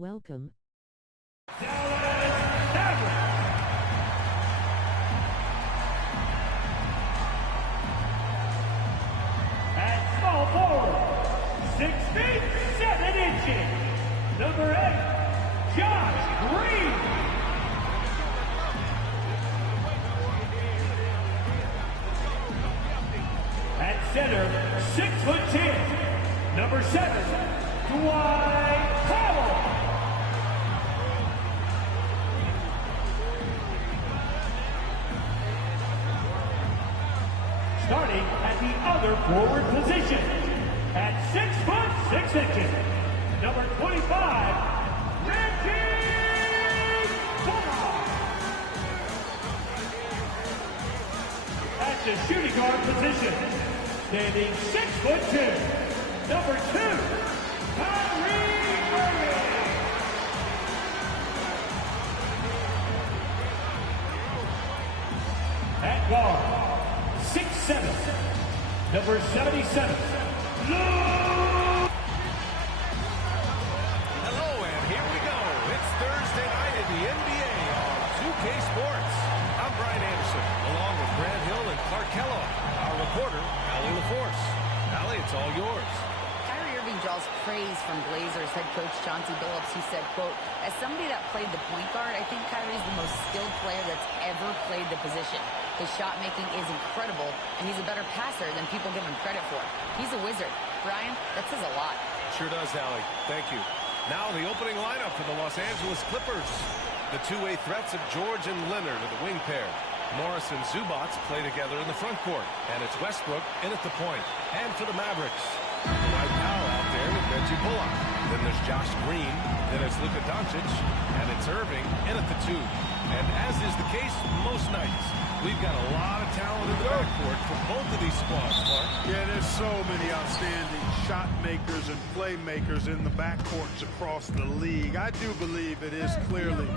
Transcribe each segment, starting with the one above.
Welcome. Dallas Mavericks. At small forward, 6 feet 7 inches, number 8, Josh Green. At center, 6'10", number 7, Dwight Powell. Starting at the other forward position, at 6'6", number 25, Reggie Bullock. At the shooting guard position, standing 6'2", number 2, Kyrie Irving. At guard, 6'7", number 77, Hello, and here we go. It's Thursday night in the NBA on 2K Sports. I'm Brian Anderson, along with Grant Hill and Clark Kellogg, our reporter, Allie LaForce. Allie, it's all yours. Kyrie Irving draws praise from Blazers head coach Chauncey Billups, who said, quote, "As somebody that played the point guard, I think Kyrie's the most skilled player that's ever played the position. His shot making is incredible, and he's a better passer than people give him credit for. He's a wizard." Brian, that says a lot. Sure does, Allie. Thank you. Now the opening lineup for the Los Angeles Clippers. The two-way threats of George and Leonard are the wing pair. Morris and Zubac play together in the front court. And it's Westbrook in at the point. And for the Mavericks, Dwight Powell out there with Reggie Bullock. Then there's Josh Green. Then it's Luka Doncic. And it's Irving in at the 2. And as is the case most nights, we've got a lot of talent in the backcourt for both of these squads, Clark. Yeah, there's so many outstanding shot makers and playmakers in the backcourts across the league. I do believe it is clearly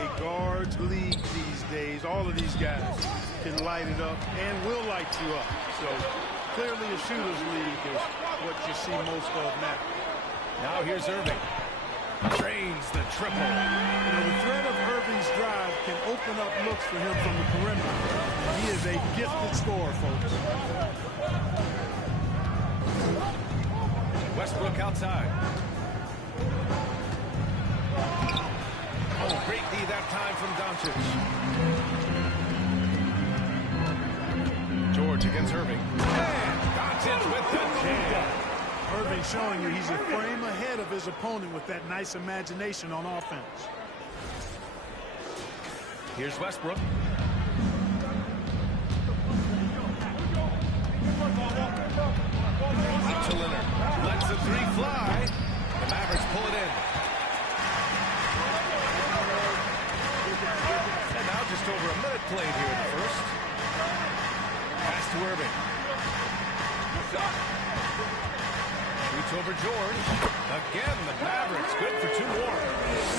a guards league these days. All of these guys can light it up and will light you up. So clearly a shooter's league is what you see most of now. Now here's Irving. Drains the triple. The threat of Irving's drive can open up looks for him from the perimeter. He is a gifted scorer, folks. Westbrook outside. Oh, great D that time from Doncic. George against Irving. And Doncic with the jam. Irving showing you he's a frame ahead of his opponent with that nice imagination on offense. Here's Westbrook. Out to Leonard. Lets the 3 fly. The Mavericks pull it in. And now just over a minute played here in the first. Pass to Irving. Shoots over George. Again, the Mavericks good for 2 more.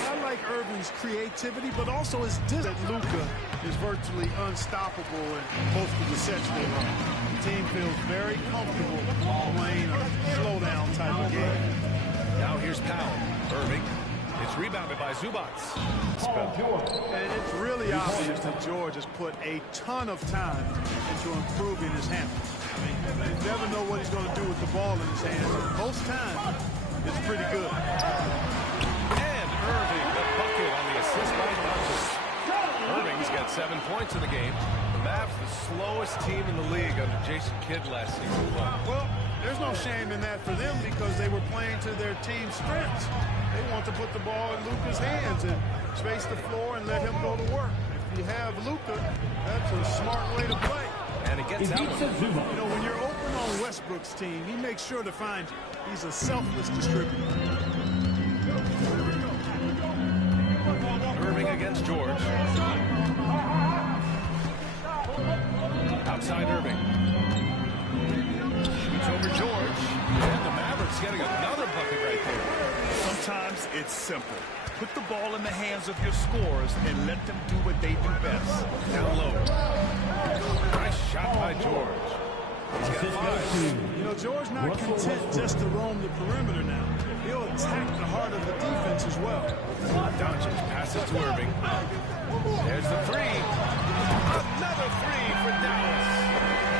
I like Irving's creativity, but also his discipline. Luka is virtually unstoppable in most of the sets they run. The team feels very comfortable playing a slowdown type of game. Now here's Powell. Irving. It's rebounded by Zubac. And it's really obvious that George has put a ton of time into improving his handle. I mean, you never know what he's going to do with the ball in his hands. Most times, it's pretty good. And Irving, the bucket on the assist by Doncic. Irving's got 7 points in the game. The Mavs, the slowest team in the league under Jason Kidd last season. Well, there's no shame in that for them because they were playing to their team's strengths. They want to put the ball in Luka's hands and space the floor and let him go to work. If you have Luka, that's a smart way to play. And it gets out. You know, when you're open on Westbrook's team, he makes sure to find you. He's a selfless distributor. Irving against George. Outside Irving. Shoots over George. And the Mavericks getting another bucket right there. Sometimes it's simple. Put the ball in the hands of your scorers and let them do what they do best. Down low. Nice shot by George. He's got 5. You know, George not content just to roam the perimeter now. He'll attack the heart of the defense as well. Doncic passes to Irving. There's the 3. Another 3 for Dallas.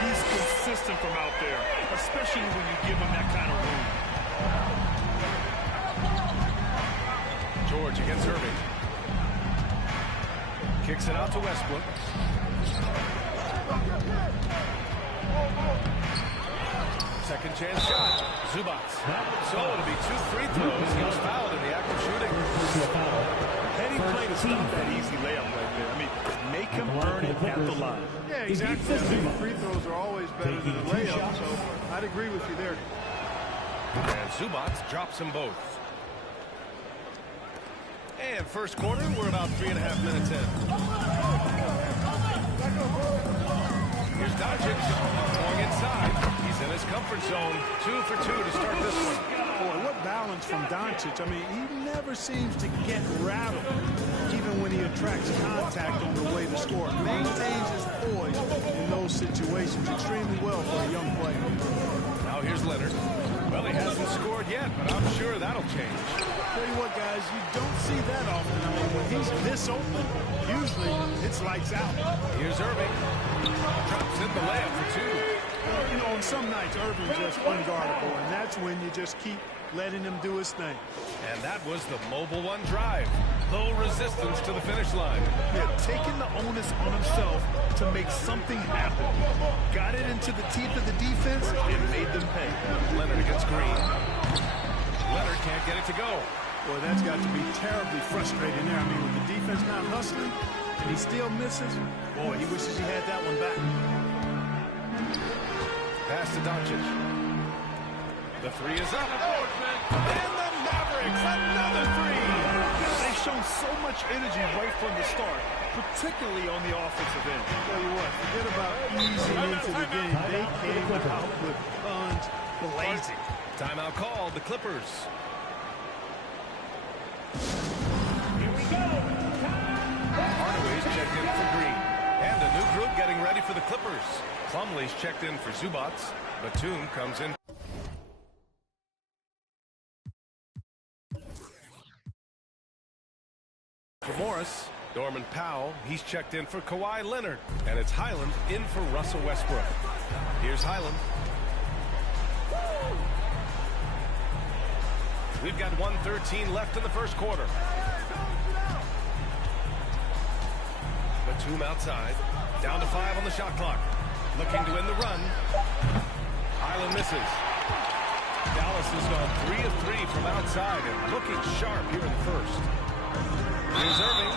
He's consistent from out there, especially when you give him that kind of room. George against Irving. Kicks it out to Westbrook. Second chance shot. Zubac. So it'll be 2 free throws. He was fouled in the act of shooting. Heady play to stop that easy layup right there. I mean, make him earn it at the line. Yeah, exactly. I mean, free throws are always better than a layup, so I'd agree with you there. And Zubac drops them both. And first quarter, we're about 3.5 minutes in. Here's Doncic going inside. He's in his comfort zone. 2 for 2 to start this one. Boy, what balance from Doncic. I mean, he never seems to get rattled, even when he attracts contact on the way to score. Maintains his poise in those situations extremely well for a young player. Now here's Leonard. Well, he hasn't scored yet, but I'm sure that'll change. Tell you what, guys, you don't see that often. I mean, when he's this open, usually it's lights out. Here's Irving. Drops in the layup for 2. You know, on some nights, Irving's just unguardable, and that's when you just keep letting him do his thing. And that was the Mobile One drive. Low resistance to the finish line. Yeah, taking the onus on himself to make something happen. Got it into the teeth of the defense and made them pay. Leonard against Green. Leonard can't get it to go. Boy, that's got to be terribly frustrating there. I mean, with the defense not hustling, and he still misses, boy, he wishes he had that one back. Pass to Doncic. The 3 is up. And the Mavericks, another 3. They've shown so much energy right from the start, particularly on the offensive end. Tell you what, forget about easing into the game. They came out with guns blazing. Timeout called, the Clippers. Here we go. Hardaway's checked in for Green. And a new group getting ready for the Clippers. Plumlee's checked in for Zubac. Batum comes in. For Morris. Norman Powell, he's checked in for Kawhi Leonard. And it's Highland in for Russell Westbrook. Here's Highland. We've got 1:13 left in the first quarter. Batum outside. Down to 5 on the shot clock. Looking to win the run. Highland misses. Dallas has gone 3 of 3 from outside and looking sharp here in the first. Here's Irving.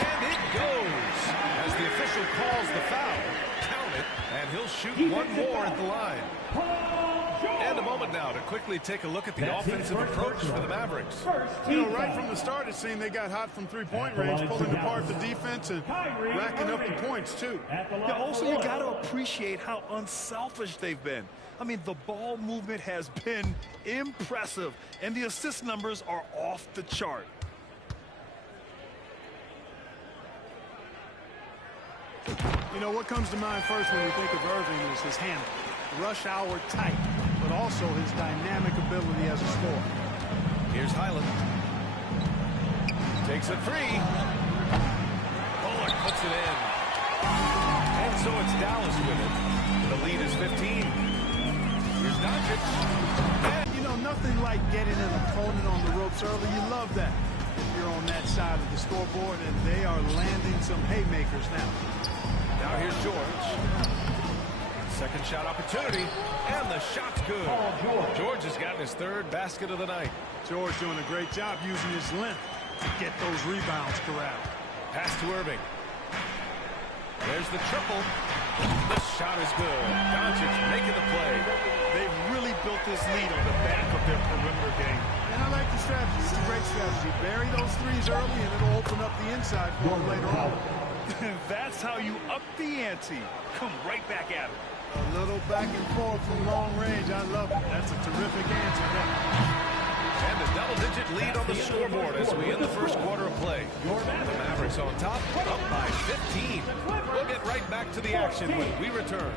And it goes. As the official calls the foul, count it, and he'll shoot one more at the line. And a moment now to quickly take a look at the offensive approach for the Mavericks. You know, right from the start, it seemed they got hot from three-point range, pulling apart the defense and racking up the points, too. Yeah, also, you got to appreciate how unselfish they've been. I mean, the ball movement has been impressive, and the assist numbers are off the chart. You know, what comes to mind first when you think of Irving is his handle. Rush hour tight, but also his dynamic ability as a scorer. Here's Highland. Takes a 3. Bullock puts it in. And so it's Dallas with it. The lead is 15. Here's Doncic. You know, nothing like getting an opponent on the ropes early. You love that. If you're on that side of the scoreboard, and they are landing some haymakers now. Now here's George. Second shot opportunity, and the shot's good. George has gotten his 3rd basket of the night. George doing a great job using his length to get those rebounds corralled. Pass to Irving. There's the triple. The shot is good. Doncic making the play. They've really built this lead on the back of their perimeter game. And I like the strategy. It's a great strategy. Bury those threes early, and it'll open up the inside for them later on. That's how you up the ante. Come right back at it. A little back and forth from long range. I love it. That's a terrific answer there. And a double-digit lead on the scoreboard as we end the first quarter of play. The Mavericks on top, up by 15. We'll get right back to the action when we return.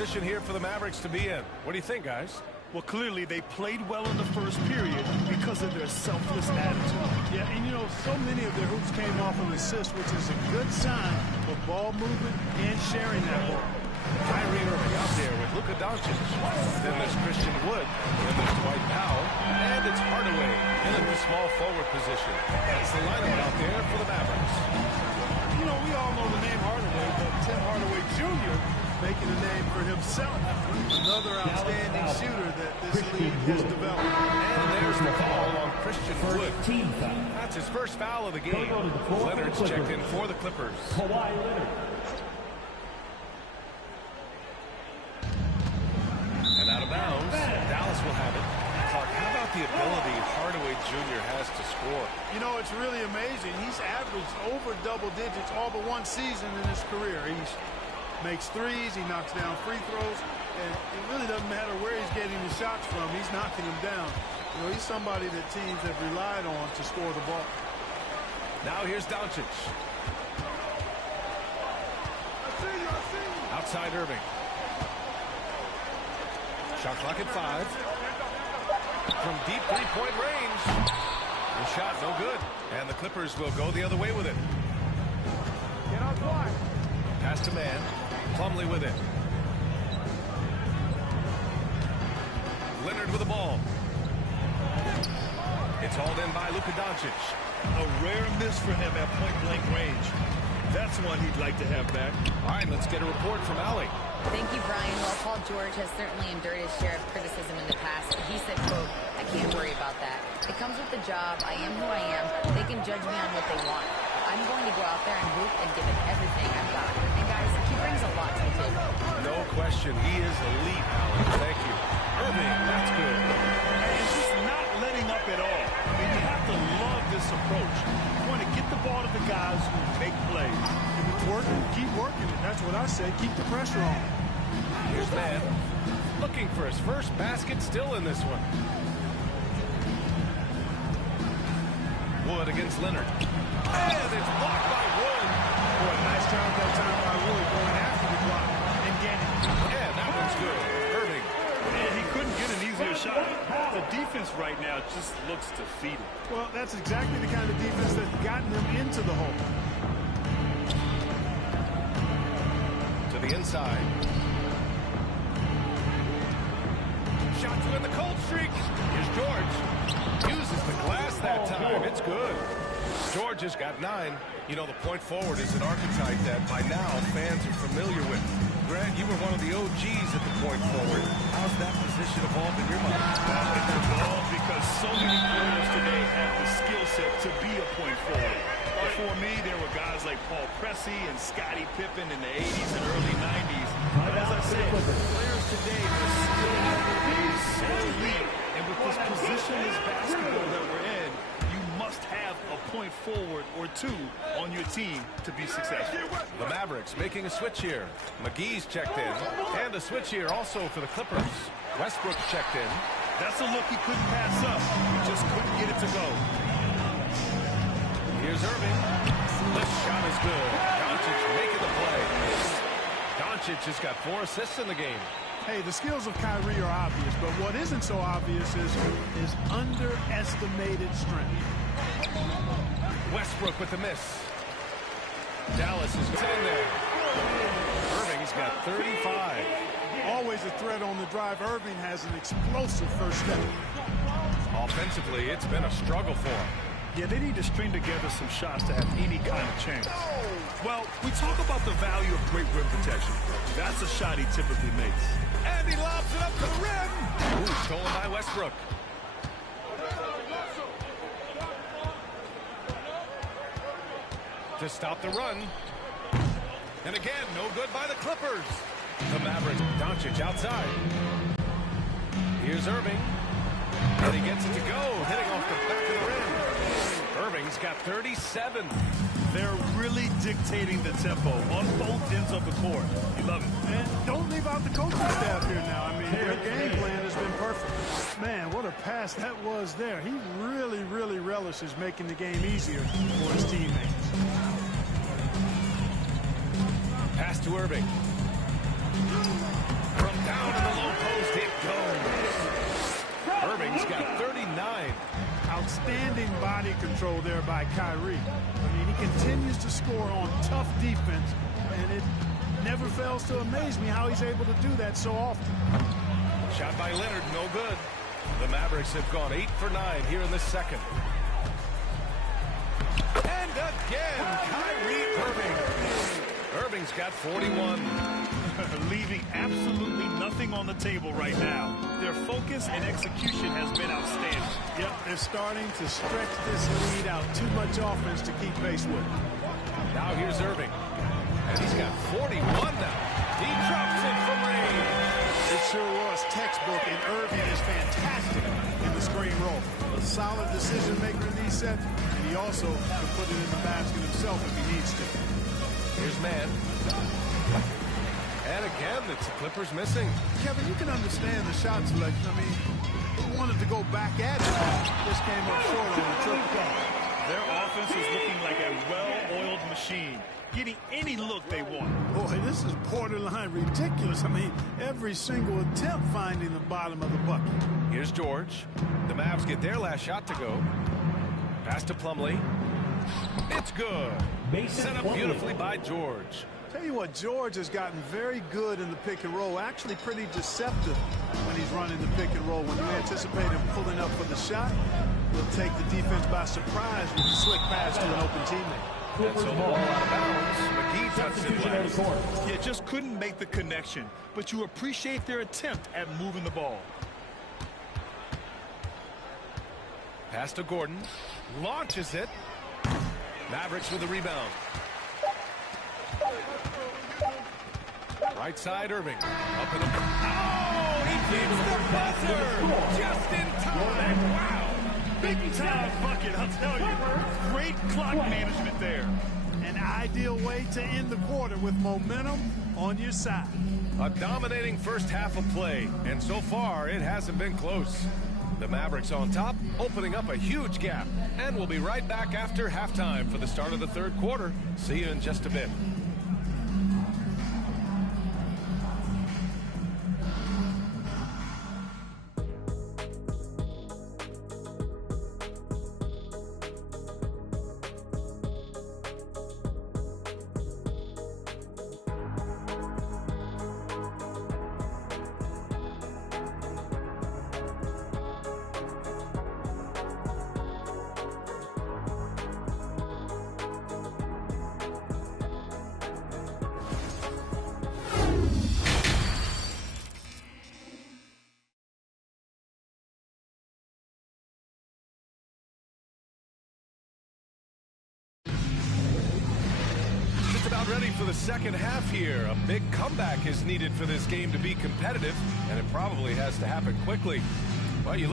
position here for the Mavericks to be in. What do you think, guys? Well, clearly they played well in the first period because of their selfless attitude. Yeah, and you know, so many of their hoops came off of assists, which is a good sign for ball movement and sharing that ball. Kyrie Irving out there with Luka Doncic. Then there's Christian Wood. Then there's Dwight Powell. And it's Hardaway in the small forward position. That's the lineup out there for the Mavericks. You know, we all know the name Hardaway, but Tim Hardaway Jr. making a name for himself. Another outstanding shooter that this league has developed. And there's the call on Christian Wood. That's his first foul of the game. Leonard's checked in for the Clippers. Kawhi Leonard. And out of bounds, Dallas will have it. Clark, how about the ability Hardaway Jr. has to score? You know, it's really amazing. He's averaged over double digits all but one season in his career. He makes threes, he knocks down free throws, and it really doesn't matter where he's getting the shots from. He's knocking them down. You know, he's somebody that teams have relied on to score the ball. Now here's Doncic. Outside Irving. Shot clock at 5. From deep three-point range. The shot no good. And the Clippers will go the other way with it. Get on quiet. Pass to man. Plumlee with it. Leonard with the ball. It's hauled in by Luka Doncic. A rare miss for him at point-blank range. That's one he'd like to have back. All right, let's get a report from Allie. Thank you, Brian. Well, Paul George has certainly endured his share of criticism in the past. He said, quote, "I can't worry about that. It comes with the job. I am who I am. They can judge me on what they want. I'm going to go out there and hoop and give it everything I've got." And guys, he brings a lot to the table. No question. He is elite, Allie. Thank you. Irving, that's good. And just not letting up at all. I mean, you have to love this approach. You want to get the ball to the guys who make plays. If it's working, keep working it. That's what I say. Keep the pressure on. Here's man. Looking for his first basket still in this one. Wood against Leonard. And it's blocked by Wood. Boy, nice job that time by Wood going after the block and getting it. And that one's good. Irving. And he couldn't get an easier shot. The defense right now just looks defeated. Well, that's exactly the kind of defense that's gotten them into the hole. To the inside. Shot to win the cold streak. Here's George. Uses the glass that time. It's good. George has got 9. You know, the point forward is an archetype that by now fans are familiar with. Grant, you were one of the OGs at the point forward. How's that position evolved in your mind? Well, it's evolved because so many players today have the skill set to be a point forward. Before me, there were guys like Paul Pressey and Scottie Pippen in the 80s and early 90s. But as I said, players today, their skill level is so elite. And with this positionless basketball that we're in, you must have a point forward or two on your team to be successful. The Mavericks making a switch here. McGee's checked in. And a switch here also for the Clippers. Westbrook checked in. That's a look he couldn't pass up. He just couldn't get it to go. Here's Irving. This shot is good. Doncic making the play. Doncic has got 4 assists in the game. Hey, the skills of Kyrie are obvious, but what isn't so obvious is his underestimated strength. Westbrook with the miss. Dallas is in there. Irving's got 35. Always a threat on the drive. Irving has an explosive first step. Offensively, it's been a struggle for him. Yeah, they need to string together some shots to have any kind of chance. Well, we talk about the value of great rim protection. That's a shot he typically makes. And he lobs it up to the rim. Ooh, stolen by Westbrook. To stop the run. And again, no good by the Clippers. The Mavericks, Doncic outside. Here's Irving. And he gets it to go, hitting off the back of the rim. Irving's got 37. They're really dictating the tempo on both ends of the court. You love it. And don't leave out the coaching staff here now. I mean, their game plan has been perfect. Man, what a pass that was there. He really, really relishes making the game easier for his teammates. Pass to Irving. outstanding body control there by Kyrie. I mean, he continues to score on tough defense, and it never fails to amaze me how he's able to do that so often. Shot by Leonard, no good. The Mavericks have gone 8 for 9 here in the second. And again, Kyrie Irving. Irving's got 41. Leaving absolutely nothing on the table right now. Their focus and execution has been outstanding. Yep, they're starting to stretch this lead out. Too much offense to keep pace with. Now here's Irving. And he's got 41 now. He drops it from range. It sure was textbook, and Irving is fantastic in the screen roll. A solid decision maker in these sets, and he also can put it in the basket himself if he needs to. Here's Mann. And again, it's the Clippers missing. Kevin, you can understand the shot selection. I mean, he wanted to go back at it. Just came up short on the triple. Their offense is looking like a well-oiled machine, getting any look they want. Boy, this is borderline ridiculous. I mean, every single attempt finding the bottom of the bucket. Here's George. The Mavs get their last shot to go. Pass to Plumlee. It's good. Set up beautifully by George. Tell you what, George has gotten very good in the pick and roll, actually pretty deceptive when he's running the pick and roll. When you anticipate him pulling up for the shot, he'll take the defense by surprise with a slick pass to an open teammate. And so the ball out of bounds. McGee touched it last. Yeah, just couldn't make the connection, but you appreciate their attempt at moving the ball. Pass to Gordon. Launches it. Mavericks with the rebound. Right side, Irving. Up and up. Oh, he hits the buzzer! Just in time. Wow. Big time bucket, I'll tell you. Great clock management there. An ideal way to end the quarter with momentum on your side. A dominating first half of play, and so far it hasn't been close. The Mavericks on top, opening up a huge gap. And we'll be right back after halftime for the start of the third quarter. See you in just a bit. About ready for the second half here. A big comeback is needed for this game to be competitive, and it probably has to happen quickly. Well, you